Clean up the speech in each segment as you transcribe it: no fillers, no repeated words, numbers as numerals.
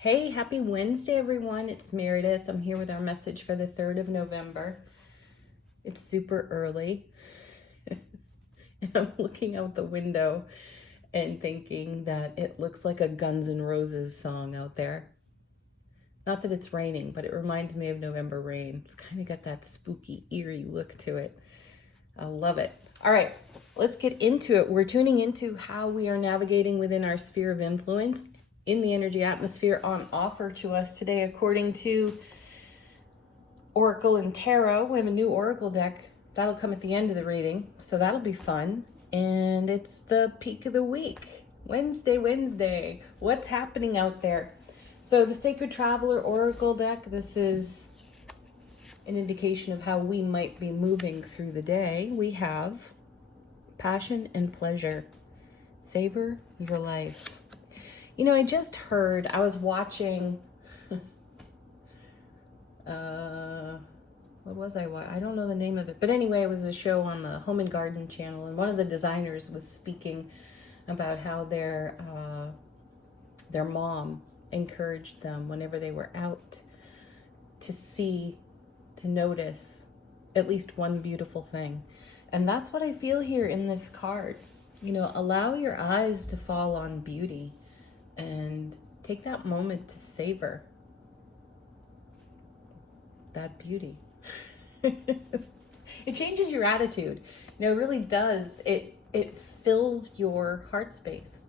Hey, happy Wednesday, everyone. It's Meredith. I'm here with our message for the 3rd of November. It's super early, and I'm looking out the window and thinking that it looks like a Guns N' Roses song out there. Not that it's raining, but it reminds me of November rain. It's kind of got that spooky, eerie look to it. I love it. All right, let's get into it. We're tuning into how we are navigating within our sphere of influence in the energy atmosphere on offer to us today, according to Oracle and Tarot. We have a new Oracle deck. That'll come at the end of the reading, so that'll be fun. And it's the peak of the week. Wednesday. What's happening out there? So the Sacred Traveler Oracle deck, this is an indication of how we might be moving through the day. We have passion and pleasure. Savor your life. You know, I just heard, I was watching, what was I don't know the name of it. But anyway, it was a show on the Home and Garden channel, and one of the designers was speaking about how their mom encouraged them whenever they were out to notice at least one beautiful thing. And that's what I feel here in this card. You know, allow your eyes to fall on beauty and take that moment to savor that beauty. It changes your attitude. You know, it really does. It fills your heart space.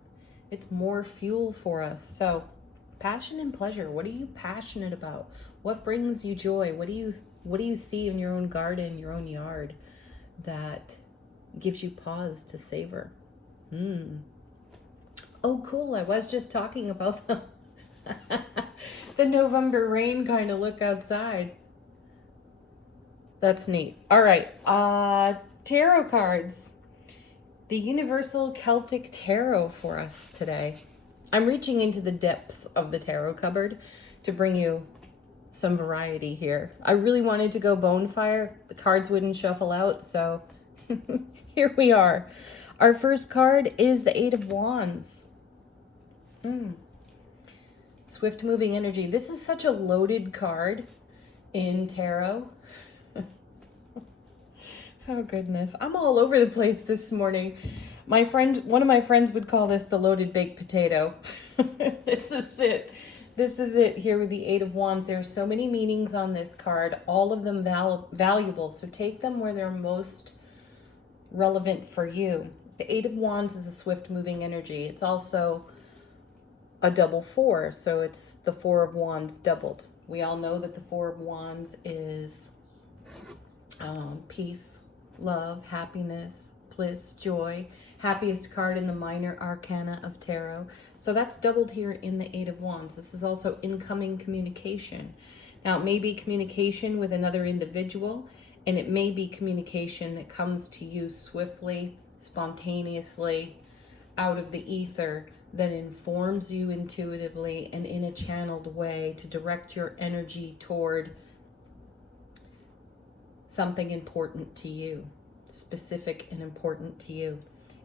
It's more fuel for us. So passion and pleasure. What are you passionate about? What brings you joy? What do you see in your own garden, your own yard that gives you pause to savor? Oh, cool. I was just talking about the November rain kind of look outside. That's neat. All right. Tarot cards. The Universal Celtic Tarot for us today. I'm reaching into the depths of the tarot cupboard to bring you some variety here. I really wanted to go bonfire. The cards wouldn't shuffle out, so here we are. Our first card is the Eight of Wands. Swift moving energy. This is such a loaded card in tarot. Oh goodness, I'm all over the place this morning. One of my friends would call this the loaded baked potato. This is it. This is it here with the Eight of Wands. There are so many meanings on this card, all of them valuable. So take them where they're most relevant for you. The Eight of Wands is a swift moving energy. It's also a double four, so it's the Four of Wands doubled. We all know that the Four of Wands is peace, love, happiness, bliss, joy. Happiest card in the minor arcana of tarot. So that's doubled here in the Eight of Wands. This is also incoming communication. Now, it may be communication with another individual, and it may be communication that comes to you swiftly, spontaneously, out of the ether, that informs you intuitively and in a channeled way to direct your energy toward something important to you, specific and important to you.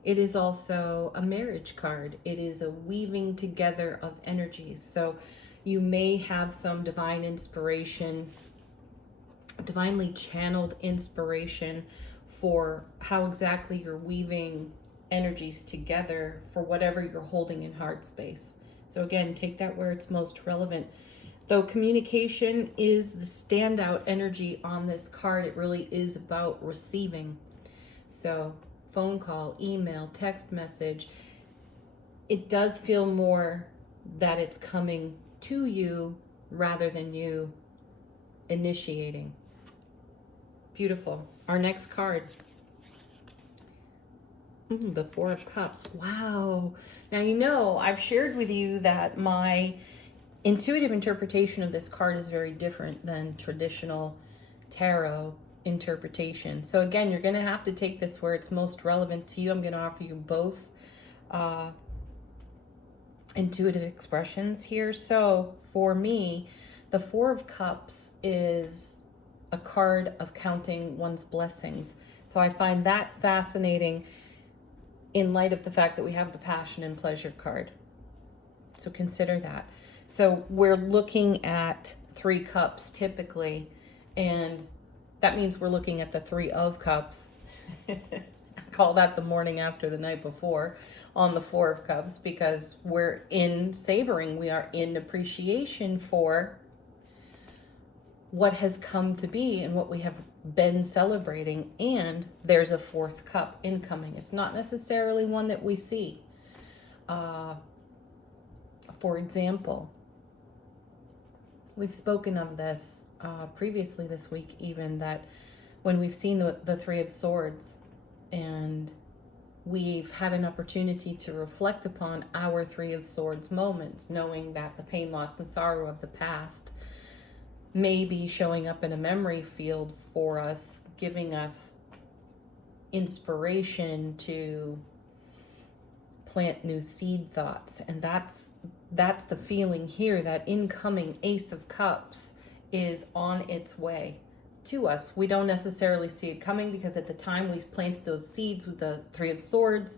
It is also a marriage card. It is a weaving together of energies. So you may have some divine inspiration, divinely channeled inspiration for how exactly you're weaving energies together for whatever you're holding in heart space. So again, take that where it's most relevant. Though communication is the standout energy on this card, it really is about receiving. So phone call, email, text message, it does feel more that it's coming to you rather than you initiating. Beautiful. Our next card. The Four of Cups. Wow. Now, you know, I've shared with you that my intuitive interpretation of this card is very different than traditional tarot interpretation. So again, you're going to have to take this where it's most relevant to you. I'm going to offer you both intuitive expressions here. So for me, the Four of Cups is a card of counting one's blessings. So I find that fascinating in light of the fact that we have the Passion and Pleasure card. So consider that. So we're looking at 3 cups typically, and that means we're looking at the 3 of cups. I call that the morning after the night before on the 4 of cups, because we're in savoring, we are in appreciation for what has come to be and what we have been celebrating. And there's a 4th cup incoming. It's not necessarily one that we see. For example, we've spoken of this previously this week, even, that when we've seen the 3 of Swords and we've had an opportunity to reflect upon our 3 of Swords moments, knowing that the pain, loss, and sorrow of the past may be showing up in a memory field for us, giving us inspiration to plant new seed thoughts. And that's the feeling here, that incoming Ace of Cups is on its way to us. We don't necessarily see it coming, because at the time we planted those seeds with the 3 of Swords,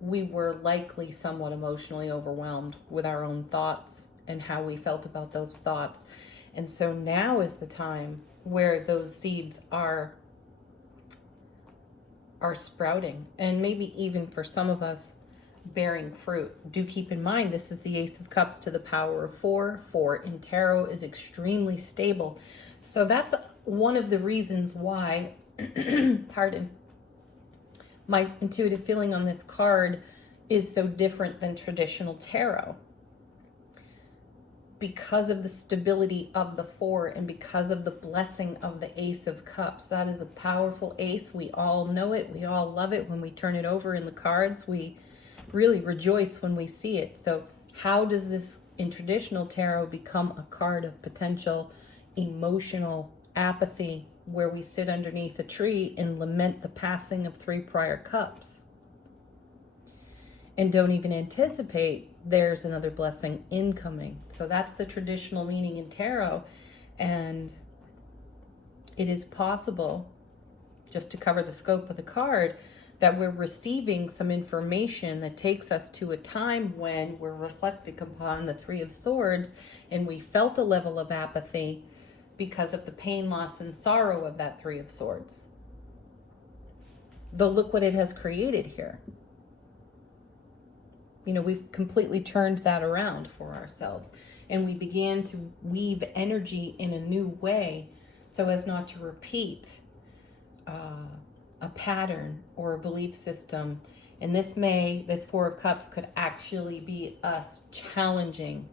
we were likely somewhat emotionally overwhelmed with our own thoughts and how we felt about those thoughts. And so now is the time where those seeds are sprouting, and maybe even for some of us bearing fruit. Do keep in mind, this is the Ace of Cups to the power of 4. 4 in tarot is extremely stable. So that's one of the reasons why, pardon, my intuitive feeling on this card is so different than traditional tarot. Because of the stability of the 4 and because of the blessing of the Ace of Cups. That is a powerful ace. We all know it. We all love it. When we turn it over in the cards, we really rejoice when we see it. So how does this, in traditional tarot, become a card of potential emotional apathy, where we sit underneath a tree and lament the passing of 3 prior cups and don't even anticipate there's another blessing incoming? So that's the traditional meaning in tarot. And it is possible, just to cover the scope of the card, that we're receiving some information that takes us to a time when we're reflecting upon the 3 of Swords and we felt a level of apathy because of the pain, loss, and sorrow of that 3 of Swords. Though look what it has created here. You know, we've completely turned that around for ourselves, and we began to weave energy in a new way so as not to repeat a pattern or a belief system. And this 4 of Cups could actually be us challenging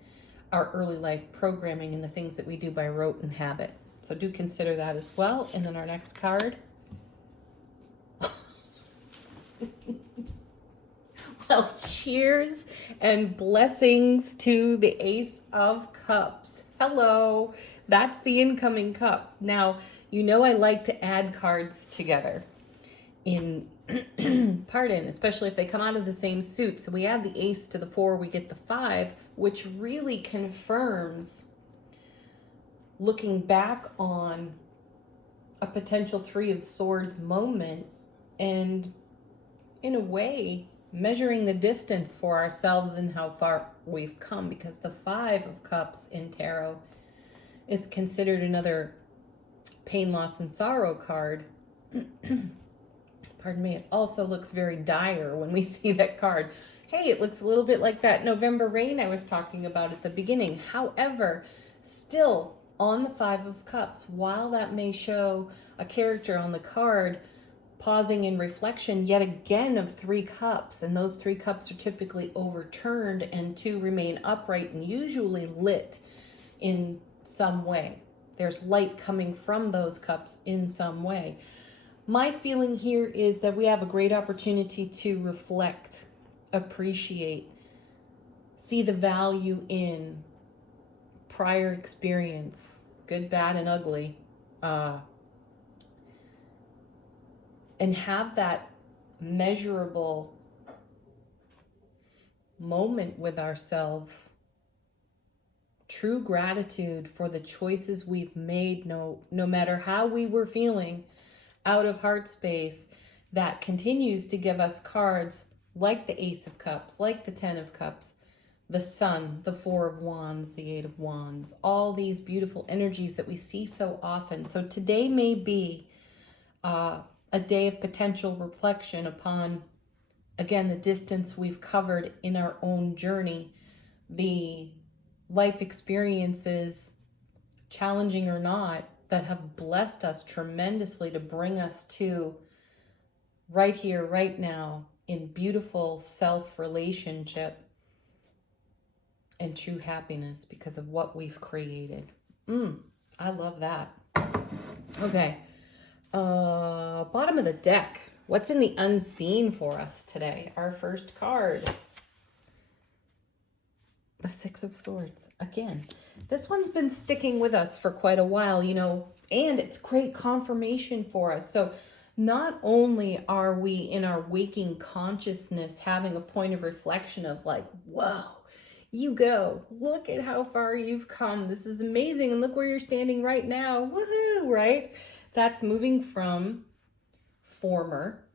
our early life programming and the things that we do by rote and habit. So do consider that as well. And then our next card. Well, cheers and blessings to the Ace of Cups. Hello, that's the incoming cup. Now, you know I like to add cards together in, pardon, especially if they come out of the same suit. So we add the Ace to the 4, we get the 5, which really confirms, looking back on a potential 3 of Swords moment, and in a way, measuring the distance for ourselves and how far we've come, because the 5 of Cups in tarot is considered another pain, loss, and sorrow card. Pardon me. It also looks very dire when we see that card. Hey, it looks a little bit like that November rain I was talking about at the beginning. However, still on the 5 of Cups, while that may show a character on the card pausing in reflection yet again of 3 cups, and those 3 cups are typically overturned and 2 remain upright and usually lit in some way. There's light coming from those cups in some way. My feeling here is that we have a great opportunity to reflect, appreciate, see the value in prior experience, good, bad, and ugly, and have that measurable moment with ourselves. True gratitude for the choices we've made, no matter how we were feeling out of heart space, that continues to give us cards like the Ace of Cups, like the 10 of Cups, the Sun, the Four of Wands, the Eight of Wands, all these beautiful energies that we see so often. So today may be a day of potential reflection upon, again, the distance we've covered in our own journey, the life experiences, challenging or not, that have blessed us tremendously to bring us to right here, right now, in beautiful self-relationship and true happiness because of what we've created. I love that. Okay. Bottom of the deck. What's in the unseen for us today? Our first card. The Six of Swords. Again, this one's been sticking with us for quite a while, you know, and it's great confirmation for us. So not only are we in our waking consciousness having a point of reflection of like, whoa, you go, look at how far you've come. This is amazing. And look where you're standing right now. Woohoo, right? That's moving from former,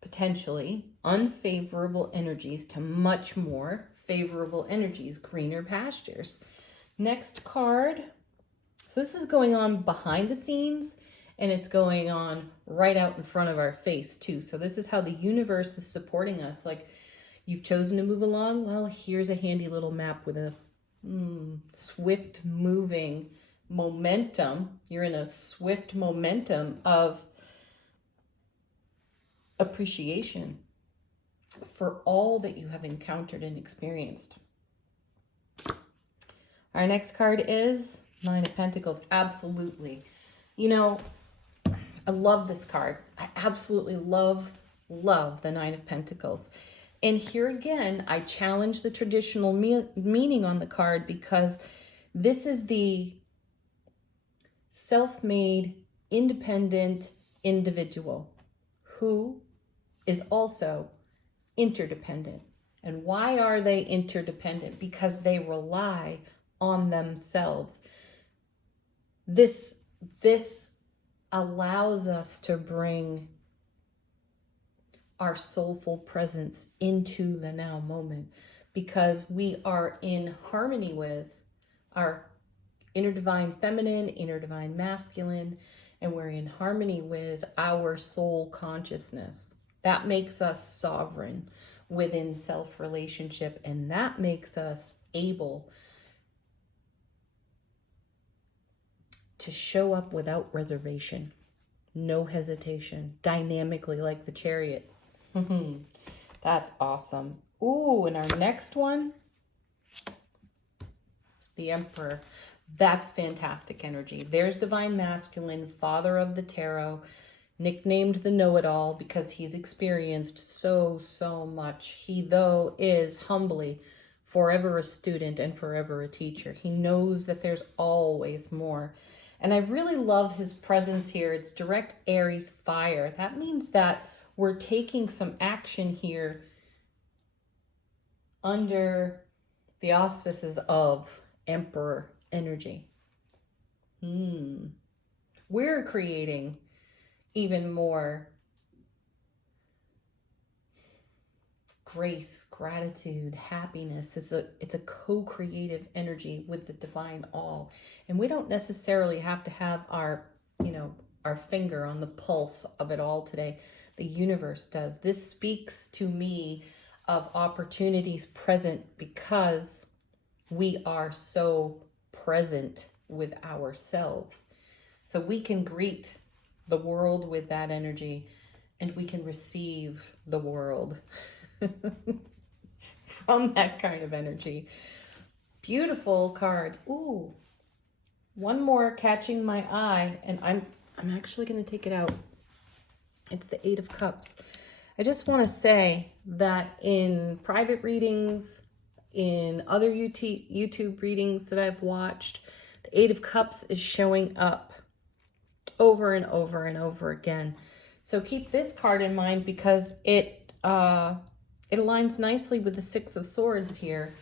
potentially unfavorable energies to much more favorable energies, greener pastures. Next card. So this is going on behind the scenes and it's going on right out in front of our face too. So this is how the universe is supporting us. Like, you've chosen to move along. Well, here's a handy little map with a swift moving momentum. You're in a swift momentum of appreciation for all that you have encountered and experienced. Our next card is Nine of Pentacles. Absolutely. You know, I love this card. I absolutely love the Nine of Pentacles. And here again, I challenge the traditional meaning on the card because this is the self-made, independent individual who is also interdependent. And why are they interdependent? Because they rely on themselves. This allows us to bring our soulful presence into the now moment because we are in harmony with our inner divine feminine, inner divine masculine, and we're in harmony with our soul consciousness. That makes us sovereign within self-relationship, and that makes us able to show up without reservation, no hesitation, dynamically like the Chariot. That's awesome. Ooh, and our next one, the Emperor. That's fantastic energy. There's divine masculine, father of the tarot, nicknamed the know-it-all because he's experienced so much. He, though, is humbly forever a student and forever a teacher. He knows that there's always more. And I really love his presence here. It's direct Aries fire. That means that we're taking some action here under the auspices of Emperor energy. We're creating even more grace, gratitude, happiness. It's a co-creative energy with the divine all. And we don't necessarily have to have our finger on the pulse of it all today. The universe does. This speaks to me of opportunities present because we are so present with ourselves. So we can greet the world with that energy and we can receive the world from that kind of energy. Beautiful cards. Ooh, one more catching my eye, and I'm actually going to take it out. It's the Eight of Cups. I just want to say that in private readings, in other YouTube readings that I've watched, the Eight of Cups is showing up over and over and over again. So keep this card in mind because it aligns nicely with the Six of Swords here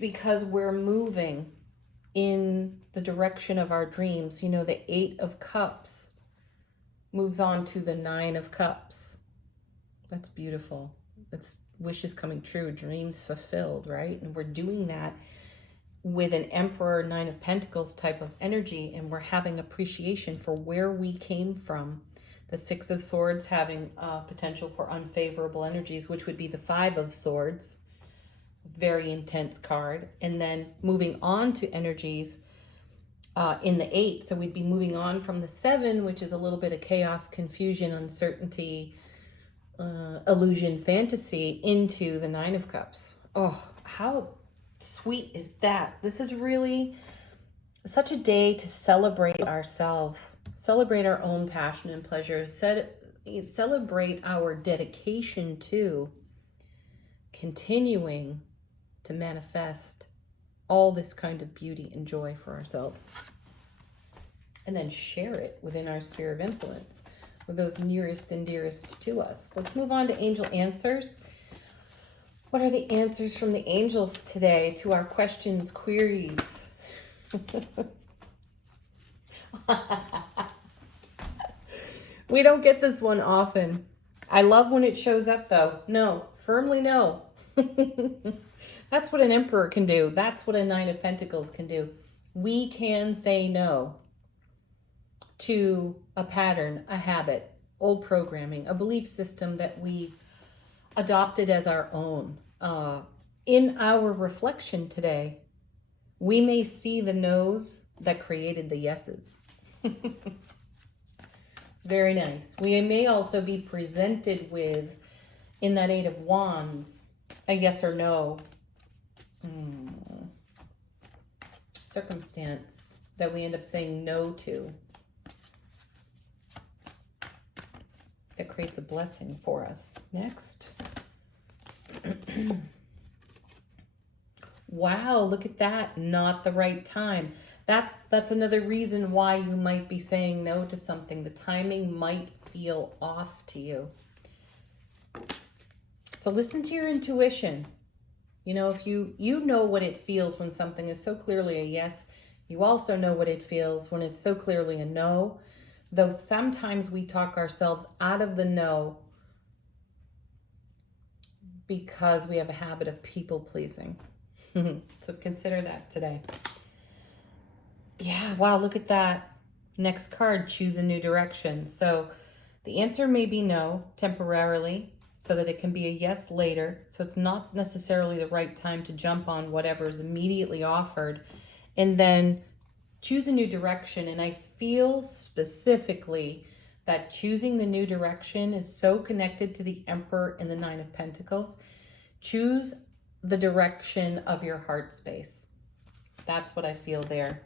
because we're moving in the direction of our dreams. You know, the Eight of Cups moves on to the Nine of Cups. That's beautiful. It's wishes coming true, dreams fulfilled, right? And we're doing that with an Emperor, Nine of Pentacles type of energy, and we're having appreciation for where we came from. The Six of Swords having potential for unfavorable energies, which would be the Five of Swords. Very intense card. And then moving on to energies in the Eight. So we'd be moving on from the Seven, which is a little bit of chaos, confusion, uncertainty, illusion, fantasy, into the Nine of Cups. Oh, how sweet is that? This is really such a day to celebrate ourselves, celebrate our own passion and pleasures, celebrate our dedication to continuing to manifest all this kind of beauty and joy for ourselves, and then share it within our sphere of influence with those nearest and dearest to us. Let's move on to angel answers. What are the answers from the angels today to our questions, queries? We don't get this one often. I love when it shows up though. No, firmly no. That's what an Emperor can do. That's what a Nine of Pentacles can do. We can say no to a pattern, a habit, old programming, a belief system that we adopted as our own. In our reflection today, we may see the no's that created the yeses. Very nice. We may also be presented with, in that Eight of Wands, a yes or no circumstance that we end up saying no to, that creates a blessing for us. Next. Wow, look at that. Not the right time. That's another reason why you might be saying no to something. The timing might feel off to you. So listen to your intuition. You know, if you know what it feels when something is so clearly a yes, you also know what it feels when it's so clearly a no. Though sometimes we talk ourselves out of the no because we have a habit of people pleasing. So consider that today. Yeah, wow, look at that. Next card, choose a new direction. So the answer may be no temporarily, so that it can be a yes later. So it's not necessarily the right time to jump on whatever is immediately offered. And then choose a new direction. And I feel specifically that choosing the new direction is so connected to the Emperor and the Nine of Pentacles. Choose the direction of your heart space. That's what I feel there.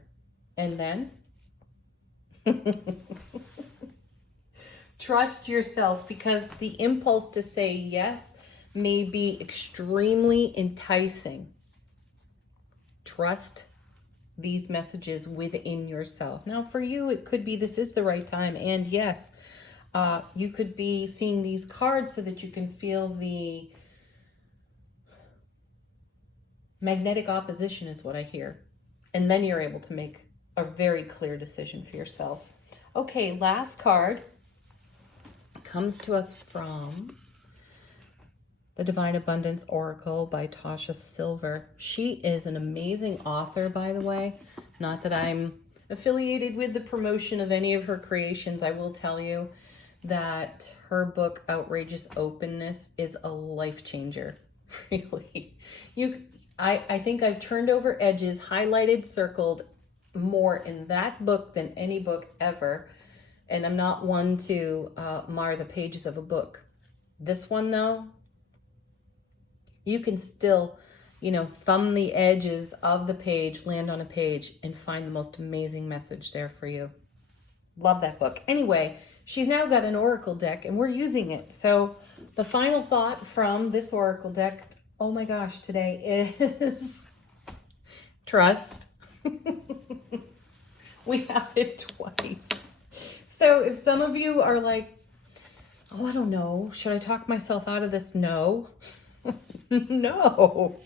And then trust yourself, because the impulse to say yes may be extremely enticing. Trust these messages within yourself. Now for you, it could be this is the right time. And yes, you could be seeing these cards so that you can feel the magnetic opposition is what I hear. And then you're able to make a very clear decision for yourself. Okay, last card comes to us from the Divine Abundance Oracle by Tasha Silver. She is an amazing author, by the way. Not that I'm affiliated with the promotion of any of her creations. I will tell you that her book, Outrageous Openness, is a life changer. Really. I think I've turned over edges, highlighted, circled more in that book than any book ever. And I'm not one to mar the pages of a book. This one, though, you can still, thumb the edges of the page, land on a page, and find the most amazing message there for you. Love that book. Anyway, she's now got an oracle deck, and we're using it. So the final thought from this oracle deck, oh my gosh, today is trust. We have it twice. So if some of you are like, oh, I don't know, should I talk myself out of this? No. No.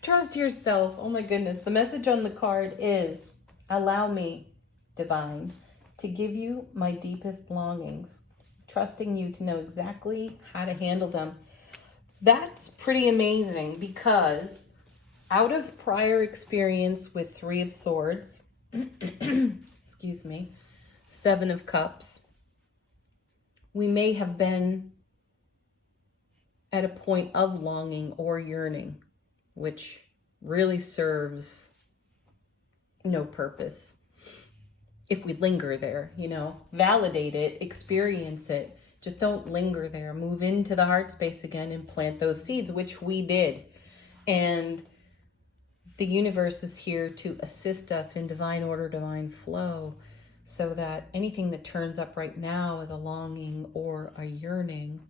Trust yourself. Oh my goodness. The message on the card is, allow me, divine, to give you my deepest longings. trusting you to know exactly how to handle them. That's pretty amazing because out of prior experience with Three of Swords, excuse me, Seven of Cups, we may have been at a point of longing or yearning, which really serves no purpose. If we linger there, you know, validate it, experience it. Just don't linger there. Move into the heart space again and plant those seeds, which we did. And the universe is here to assist us in divine order, divine flow, so that anything that turns up right now as a longing or a yearning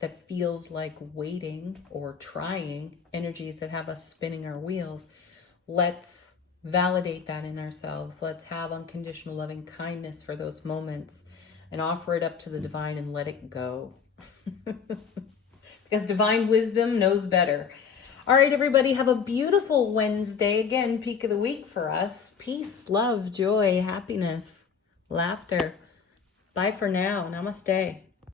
that feels like waiting or trying, energies that have us spinning our wheels, let's validate that in ourselves. Let's have unconditional loving kindness for those moments and offer it up to the divine and let it go. Because divine wisdom knows better. All right, everybody, have a beautiful Wednesday. Again, peak of the week for us. Peace, love, joy, happiness, laughter. Bye for now. Namaste.